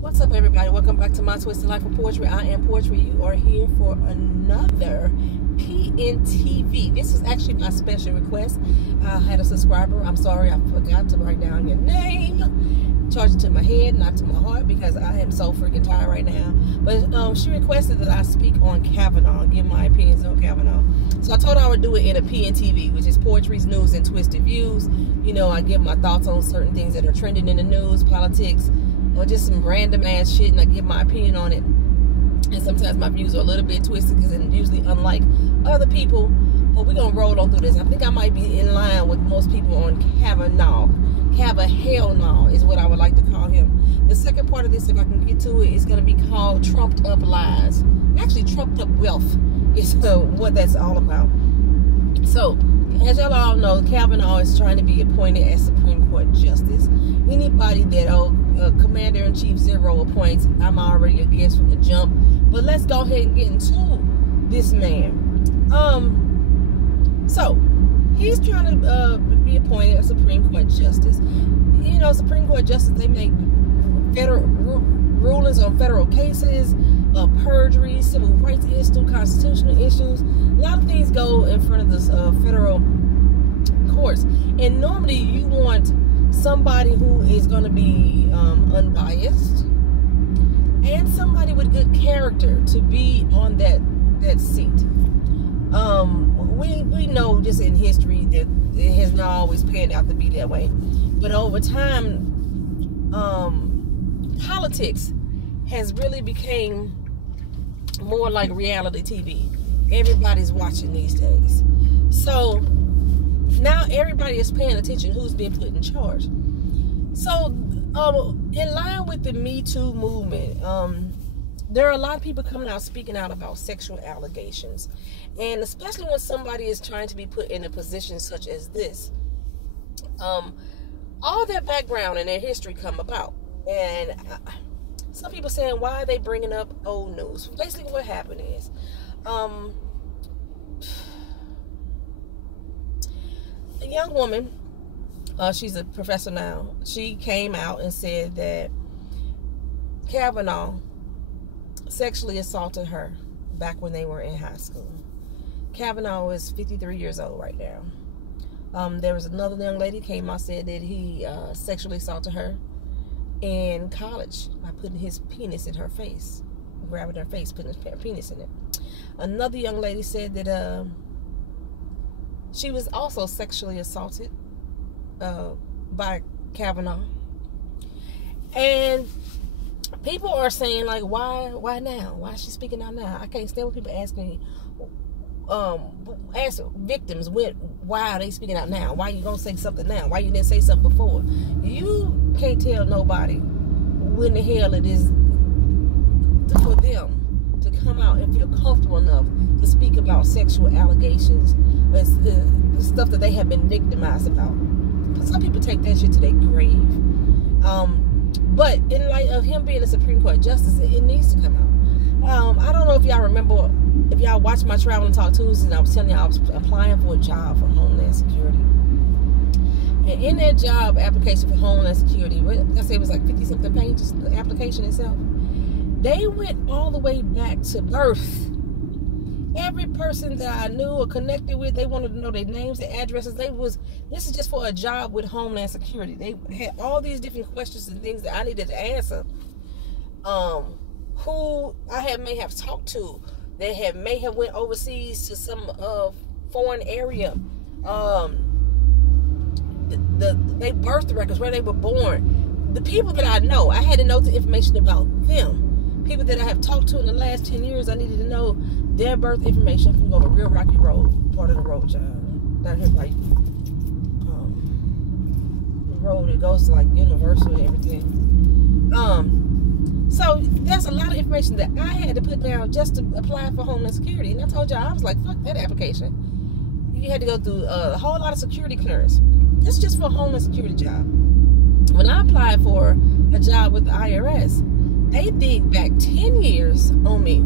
What's up, everybody? Welcome back to My Twisted Life of Poetry. I am Poetry. You are here for another PNTV. This is actually my special request. I had a subscriber. I'm sorry, I forgot to write down your name. Charge it to my head, not to my heart, because I am so freaking tired right now. But she requested that I speak on Kava-hell-naugh, give my opinions on Kava-hell-naugh. So I told her I would do it in a PNTV, which is Poetry's News and Twisted Views. You know, I give my thoughts on certain things that are trending in the news, politics, or just some random ass shit, and I give my opinion on it. And sometimes my views are a little bit twisted because it's usually unlike other people. But we're gonna roll on through this. I think I might be in line with most people on Kava-hell-naugh. Kava-hell-naugh is what I would like to call him. The second part of this, if I can get to it, is gonna be called Trumped Up Lies. Actually, Trumped Up Wealth is what that's all about. So, as y'all all know, Kava-hell-naugh is trying to be appointed as Supreme Court Justice. Anybody that Commander-in-Chief Zero appoints, I'm already against from the jump. But let's go ahead and get into this man. So he's trying to be appointed as Supreme Court Justice. You know, Supreme Court Justice, they make federal rulings on federal cases, perjury, civil rights issues, constitutional issues. A lot of things go in front of the federal courts, and normally you want somebody who is going to be unbiased and somebody with good character to be on that seat. We know just in history that it has not always panned out to be that way, but over time, politics has really became more like reality TV. Everybody's watching these days, so now everybody is paying attention who's being put in charge. So, in line with the Me Too movement, there are a lot of people coming out speaking out about sexual allegations. And especially when somebody is trying to be put in a position such as this, all their background and their history come about. And some people saying, why are they bringing up old news? Basically what happened is, a young woman, she's a professor now, she came out and said that Kava-hell-naugh sexually assaulted her back when they were in high school. Kava-hell-naugh is 53 years old right now. There was another young lady came out, said that he sexually assaulted her in college by putting his penis in her face, grabbing her face, putting his penis in it. Another young lady said that she was also sexually assaulted by Kava-hell-naugh. And people are saying, like, why now? Why is she speaking out now? I can't stand when people ask me, ask victims, why are they speaking out now? Why you gonna say something now? Why you didn't say something before? You can't tell nobody when the hell it is for them to come out and feel comfortable enough to speak about sexual allegations, stuff that they have been victimized about. Some people take that shit to their grave. But in light of him being a Supreme Court Justice, it needs to come out. I don't know if y'all remember, if y'all watched my Travel and Talk Tuesdays, and I was telling y'all I was applying for a job for Homeland Security. And in that job application for Homeland Security, I say it was like 50-something pages, the application itself. They went all the way back to birth. Every person that I knew or connected with, they wanted to know their names, their addresses. This is just for a job with Homeland Security. They had all these different questions and things that I needed to answer. Who I may have talked to, they may have went overseas to some foreign area. They birth records, where they were born. The people that I know, I had to know the information about them. People that I have talked to in the last 10 years, I needed to know their birth information. I'm going to go to Real Rocky Road, part of the road, child. Down here, like, the road that goes to, like, Universal and everything. So, there's a lot of information that I had to put down just to apply for Homeland Security. And I told y'all, I was like, fuck that application. You had to go through a whole lot of security clearance. This is just for a Homeland Security job. When I applied for a job with the IRS, they dig back 10 years on me.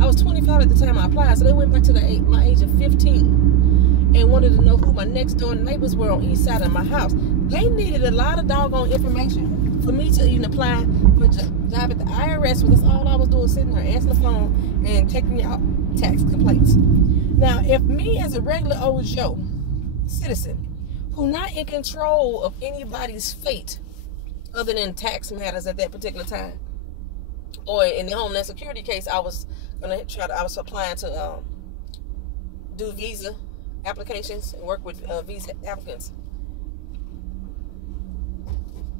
I was 25 at the time I applied, so they went back to my age of 15 and wanted to know who my next door neighbors were on each side of my house. They needed a lot of doggone information for me to even apply for jobs job at the IRS, but that's all I was doing, sitting there answering the phone and taking out tax complaints. Now, if me as a regular old Joe citizen, who not in control of anybody's fate other than tax matters at that particular time, or in the Homeland Security case, I was applying to do visa applications and work with visa applicants.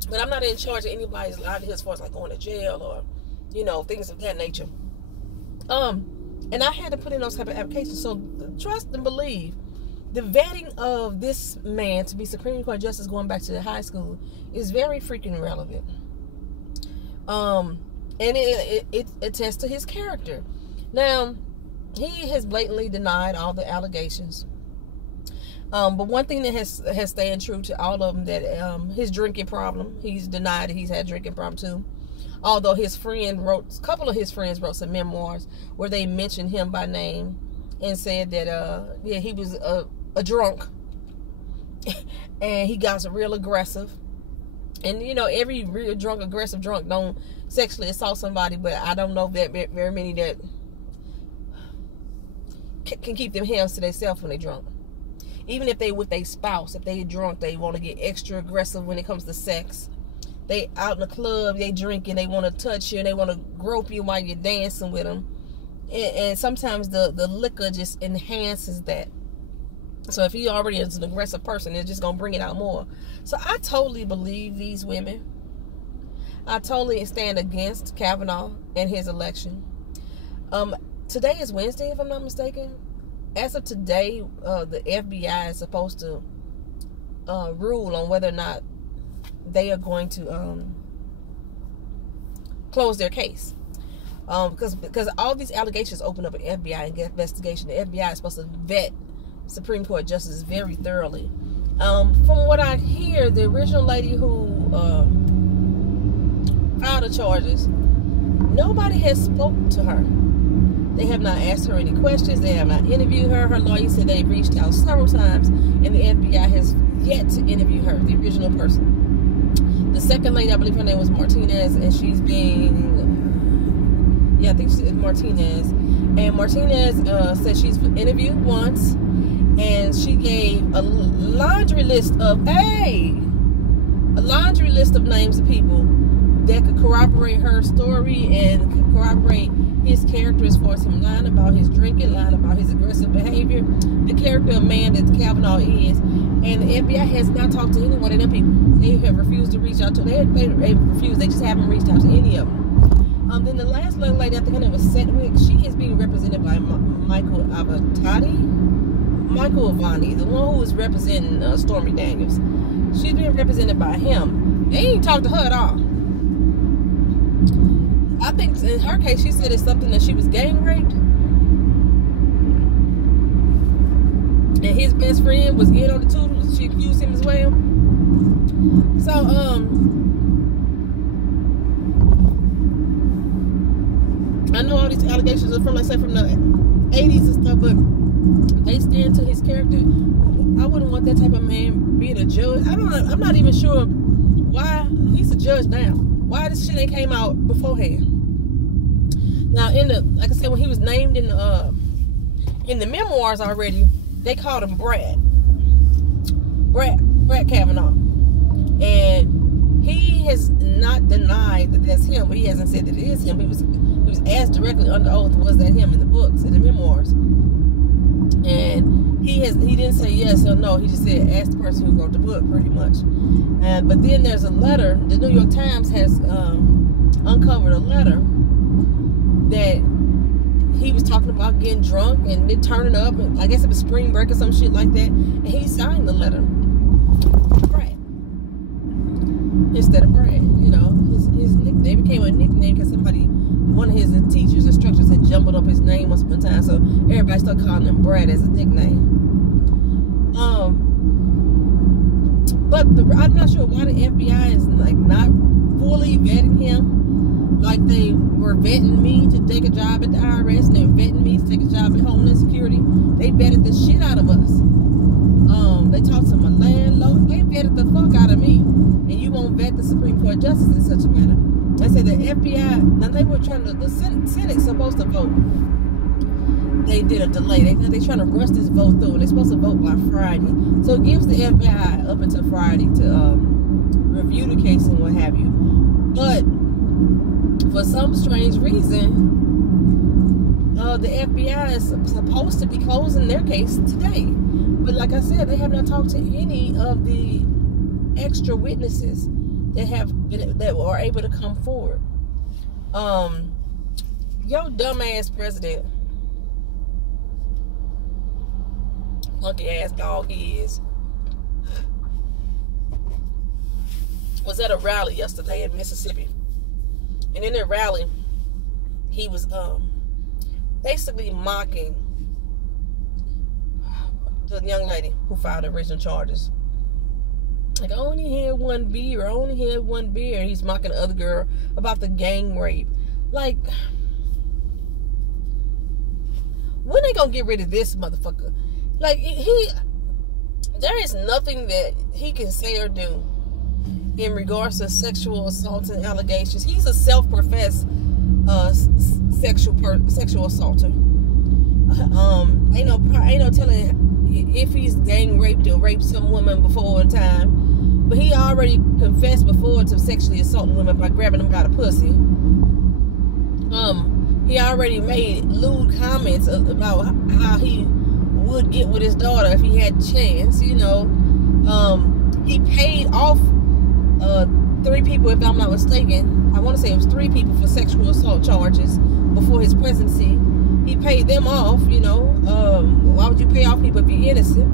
But I'm not in charge of anybody's livelihood as far as like going to jail or, you know, things of that nature. And I had to put in those type of applications. So trust and believe, the vetting of this man to be Supreme Court Justice going back to the high school is very freaking relevant. And it attests to his character. Now, he has blatantly denied all the allegations. But one thing that has stayed true to all of them, that his drinking problem, he's denied that he's had a drinking problem too. Although a couple of his friends wrote some memoirs where they mentioned him by name and said that he was a drunk and he got real aggressive. And you know, every real drunk, aggressive drunk don't sexually assault somebody, but I don't know that very many that can keep them hands to themselves when they drunk. Even if they with their spouse, if they drunk, they want to get extra aggressive when it comes to sex. They out in the club, they drinking, they want to touch you, and they want to grope you while you're dancing with them. And sometimes the liquor just enhances that. So if he already is an aggressive person, it's just going to bring it out more. So I totally believe these women. I totally stand against Kavanaugh and his election. Today is Wednesday, if I'm not mistaken. As of today, the FBI is supposed to rule on whether or not they are going to close their case. Because all these allegations open up an FBI investigation. The FBI is supposed to vet Supreme Court justices very thoroughly. From what I hear, the original lady who filed the charges, nobody has spoke to her. They have not asked her any questions. They have not interviewed her. Her lawyer said they've reached out several times, and the FBI has yet to interview her, the original person. The second lady, I believe her name was Martinez, and she's being, I think it's Martinez. And Martinez said she's interviewed once, and she gave a laundry list of names of people that could corroborate her story and corroborate his character as far as him lying about his drinking, lying about his aggressive behavior, the character of man that Kavanaugh is. And the FBI has not talked to any one of them people. They have refused to reach out to them. They refused. They just haven't reached out to any of them. Then the last little lady, I think her name was Sedgwick, she is being represented by Michael Avani, the one who is representing Stormy Daniels. She's being represented by him. They ain't talked to her at all. I think in her case, she said it's something that she was gang raped, and his best friend was in on the too. She accused him as well. So I know all these allegations are from, like I said, from the 80s and stuff, but they stand to his character. I wouldn't want that type of man being a judge. I'm not even sure why he's a judge now. Why this shit ain't came out beforehand? Now, like I said, when he was named in the memoirs already, they called him Brad Kavanaugh, and he has not denied that that's him, but he hasn't said that it is him. He was asked directly under oath, was that him, in the books, in the memoirs, and he didn't say yes or no. He just said ask the person who wrote the book, pretty much. But then there's a letter. The New York Times has uncovered a letter that he was talking about getting drunk and then turning up. I guess it was spring break or some shit like that. And he signed the letter Brad instead of Brad. You know, his nickname became a nickname because one of his teachers, instructors, had jumbled up his name once upon a time, so everybody started calling him Brad as a nickname. But I'm not sure why the FBI is like not fully vetting him. Like they were vetting me to take a job at the IRS, and they were vetting me to take a job at Homeland Security. They vetted the shit out of us. They talked to my landlord. They vetted the fuck out of me. And you won't vet the Supreme Court justice in such a manner. They said the FBI, now they were trying to, the Senate's supposed to vote. They did a delay. They're trying to rush this vote through, and they're supposed to vote by Friday. So it gives the FBI up until Friday to review the case and what have you. But for some strange reason, the FBI is supposed to be closing their case today. But like I said, they have not talked to any of the extra witnesses that were able to come forward. Your dumbass president, monkey ass dog he is, was at a rally yesterday in Mississippi. And in that rally, he was basically mocking the young lady who filed the original charges. Like, I only had one beer. And he's mocking the other girl about the gang rape. Like, when they gonna get rid of this motherfucker? Like, there is nothing that he can say or do in regards to sexual assault and allegations. He's a self-professed sexual assaulter. Ain't no telling if he's gang raped or raped some woman before in time. But he already confessed before to sexually assaulting women by grabbing them by the pussy. He already made lewd comments about how he would get with his daughter if he had a chance, you know. He paid off 3 people, if I'm not mistaken. I want to say it was 3 people for sexual assault charges before his presidency. He paid them off, you know. Why would you pay off people if you're innocent?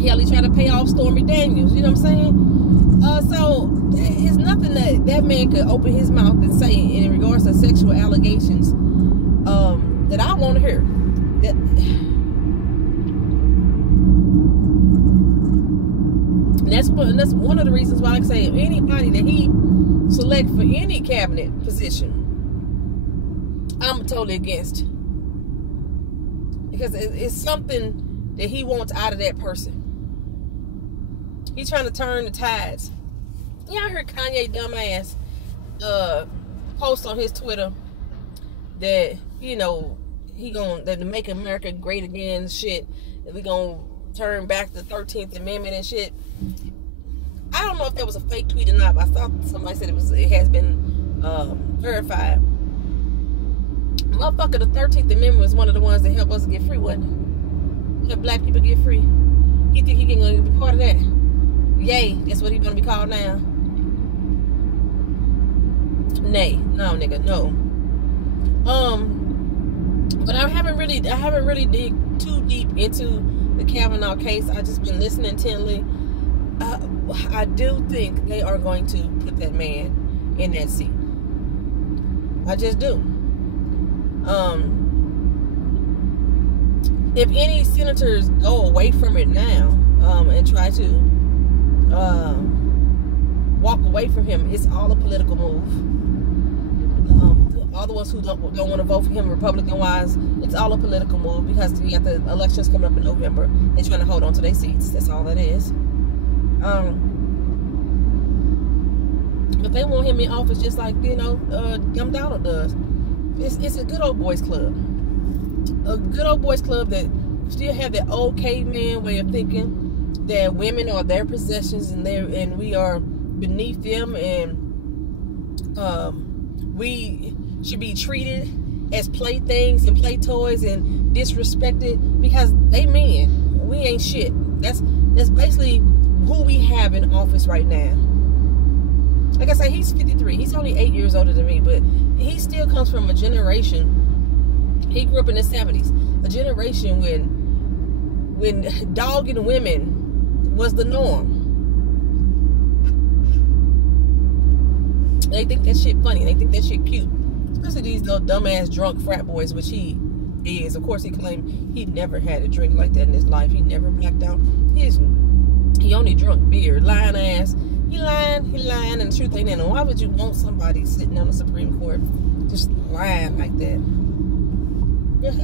Hell, he tried to pay off Stormy Daniels, you know what I'm saying? So it's nothing that man could open his mouth and say in regards to sexual allegations that I want to hear. That's one of the reasons why I say anybody that he select for any cabinet position, I'm totally against. Because it's something that he wants out of that person. He's trying to turn the tides. Yeah, I heard Kanye dumbass post on his Twitter that, you know, that to make America great again shit, that we gonna turn back the 13th Amendment and shit. I don't know if that was a fake tweet or not, but I thought somebody said it has been verified. Motherfucker, the 13th Amendment was one of the ones that helped us get free, wasn't it? Let black people get free. You think he can gonna be part of that? Yay, that's what he's gonna be called now. Nay, no, nigga, no. But I haven't really dig too deep into the Kava-hell-naugh case. I just been listening intently. I do think they are going to put that man in that seat. I just do. If any senators go away from it now and try to walk away from him, it's all a political move. All the ones who don't want to vote for him Republican-wise, it's all a political move because you got the elections coming up in November. They're trying to hold on to their seats. That's all that is. But they want him in office just like, you know, Dumb Donald does. It's a good old boys club. A good old boys club that still have that old caveman way of thinking that women are their possessions and we are beneath them, and we should be treated as playthings and play toys and disrespected because they men. We ain't shit. That's basically who we have in office right now. Like I say, he's 53. He's only 8 years older than me, but he still comes from a generation. He grew up in the 70s, a generation when dogging women was the norm. They think that shit funny. They think that shit cute. Especially these little dumbass drunk frat boys, which he is. Of course, he claimed he never had a drink like that in his life. He never blacked out. He only drunk beer. Lying ass. He lying, and the truth ain't in him. Why would you want somebody sitting on the Supreme Court just lying like that?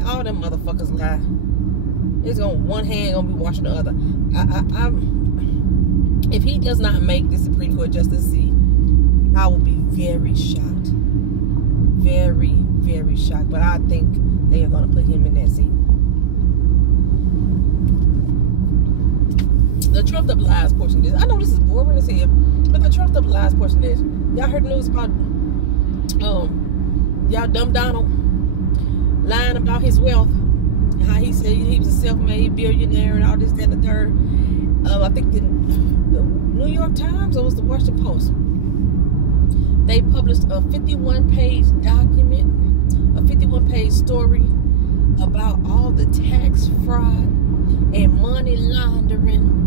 All them motherfuckers lie. It's one hand gonna be washing the other. If he does not make the Supreme Court justice seat, very shocked. Very, very shocked. But I think they are going to put him in that seat. The trumped up lies portion of this. I know this is boring as hell, but the trumped up lies portion of this. Y'all heard the news about y'all dumb Donald lying about his wealth. How he said he was a self-made billionaire and all this, that, and the third. I think the New York Times or was the Washington Post, they published a 51-page document, a 51-page story about all the tax fraud and money laundering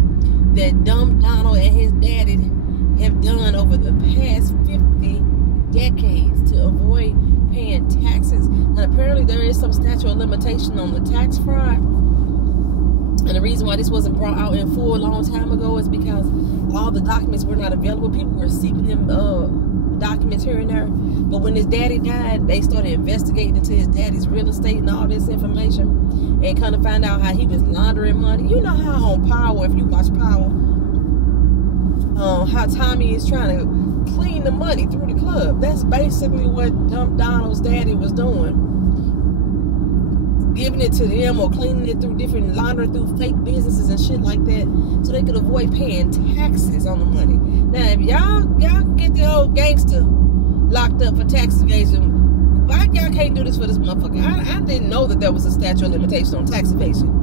that dumb Donald and his daddy have done over the past 50 decades to avoid paying taxes. And apparently there is some statute of limitation on the tax fraud. And the reason why this wasn't brought out in full a long time ago is because all the documents were not available. People were seeking them documents here and there. But when his daddy died, they started investigating into his daddy's real estate and all this information. And kind of find out how he was laundering money. You know how on Power, if you watch Power, how Tommy is trying to clean the money through the club. That's basically what dumb Donald's daddy was doing. Giving it to them or cleaning it through different, laundering through fake businesses and shit like that, so they could avoid paying taxes on the money. Now, if y'all get the old gangster locked up for tax evasion, why y'all can't do this for this motherfucker? I didn't know that there was a statute of limitation on tax evasion.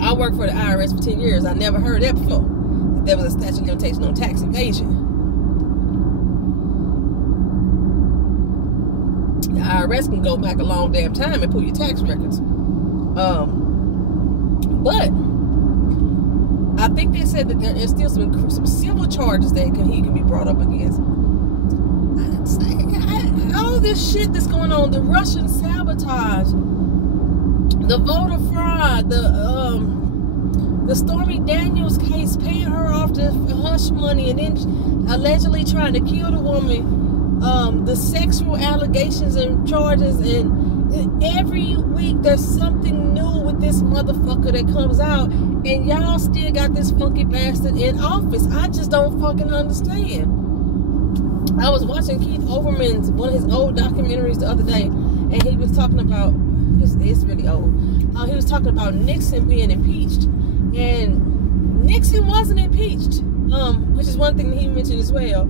I worked for the IRS for 10 years. I never heard that before. That there was a statute of limitation on tax evasion. The IRS can go back a long damn time and pull your tax records. But I think they said that there is still some civil charges that he can be brought up against. All this shit that's going on, the Russian sabotage, the voter fraud, the Stormy Daniels case, paying her off the hush money and then allegedly trying to kill the woman, the sexual allegations and charges, and every week there's something new with this motherfucker that comes out, and y'all still got this funky bastard in office. I just don't fucking understand. I was watching Keith Olbermann's, one of his old documentaries the other day, and he was talking about, it's really old, he was talking about Nixon being impeached, and Nixon wasn't impeached, which is one thing he mentioned as well.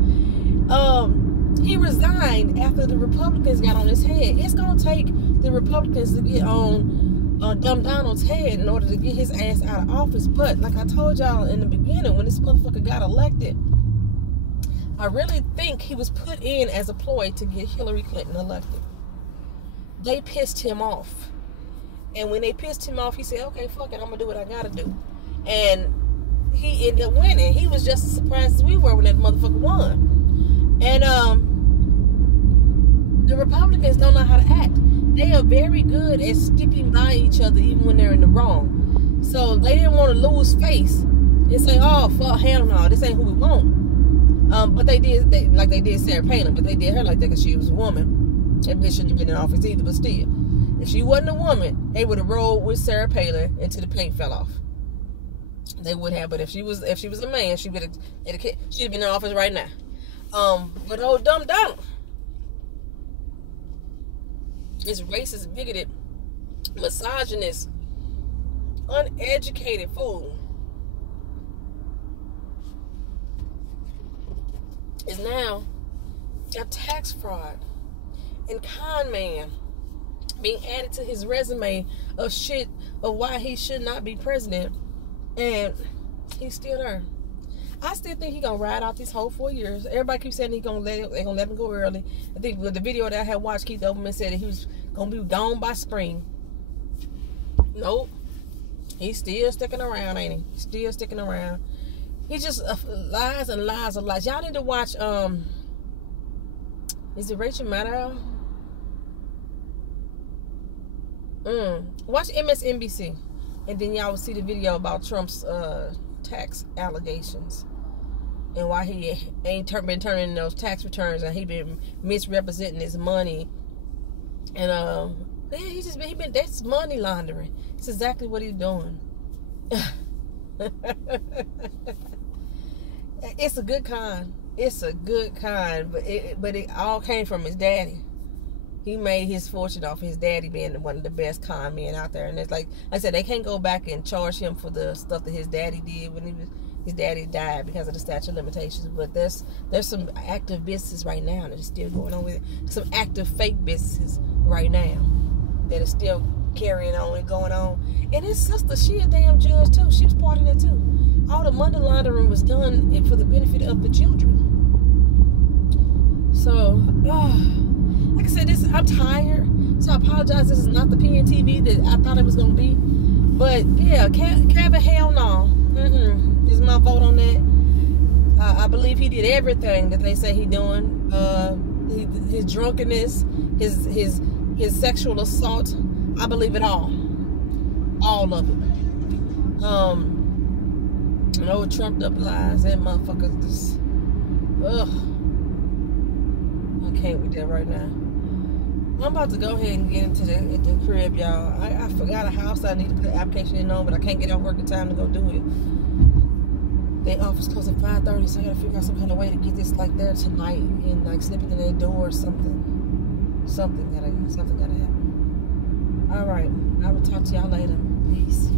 He resigned after the Republicans got on his head. It's going to take the Republicans to get on dumb Donald's head in order to get his ass out of office. But like I told y'all in the beginning, when this motherfucker got elected, I really think he was put in as a ploy to get Hillary Clinton elected. They pissed him off. And when they pissed him off, he said, okay, fuck it, I'm going to do what I got to do. And he ended up winning. He was just as surprised as we were when that motherfucker won. And the Republicans don't know how to act. They are very good at sticking by each other even when they're in the wrong. So they didn't want to lose face and say, oh, fuck, hell no, this ain't who we want. But they did, like they did Sarah Palin, but they did her like that because she was a woman. And they shouldn't have been in office either, but still. If she wasn't a woman, they would have rolled with Sarah Palin until the paint fell off. They would have, but if she was a man, she'd have been in office right now. But old dumb Donald is racist, bigoted, misogynist, uneducated fool is now a tax fraud and con man being added to his resume of shit of why he should not be president, and he's still there. I still think he's gonna ride out these whole 4 years. Everybody keeps saying they're gonna let him go early. I think the video that I had watched, Keith Olbermann said that he was gonna be gone by spring. Nope. He's still sticking around, ain't he? Still sticking around. He just lies and lies and lies. Y'all need to watch, is it Rachel Maddow? Watch MSNBC. And then y'all will see the video about Trump's tax allegations. And why he ain't been turning in those tax returns, and he been misrepresenting his money. And he been that's money laundering. It's exactly what he's doing. It's a good con. it's a good kind, but it all came from his daddy. He made his fortune off his daddy being one of the best con men out there. And it's like I said, they can't go back and charge him for the stuff that his daddy did when his daddy died because of the statute of limitations. But there's some active businesses right now that are still going on with it. Some active fake businesses right now that are still carrying on and going on. And his sister, she a damn judge too. She was part of that too. All the money laundering was done for the benefit of the children. So, like I said, I'm tired. So I apologize. This is not the PNTV that I thought it was going to be. But yeah, Kava-hell-naugh. This is my vote on that. I believe he did everything that they say he doing. His drunkenness, his sexual assault. I believe it all. All of it. No trumped up lies. That motherfucker just, ugh. I can't with that right now. I'm about to go ahead and get into the crib, y'all. I forgot a house I need to put an application in on, but I can't get off work in time to go do it. The office closes at 5:30, so I gotta figure out some kind of way to get this like there tonight and like slip it in their door or something. Something gotta happen. All right, I will talk to y'all later. Peace.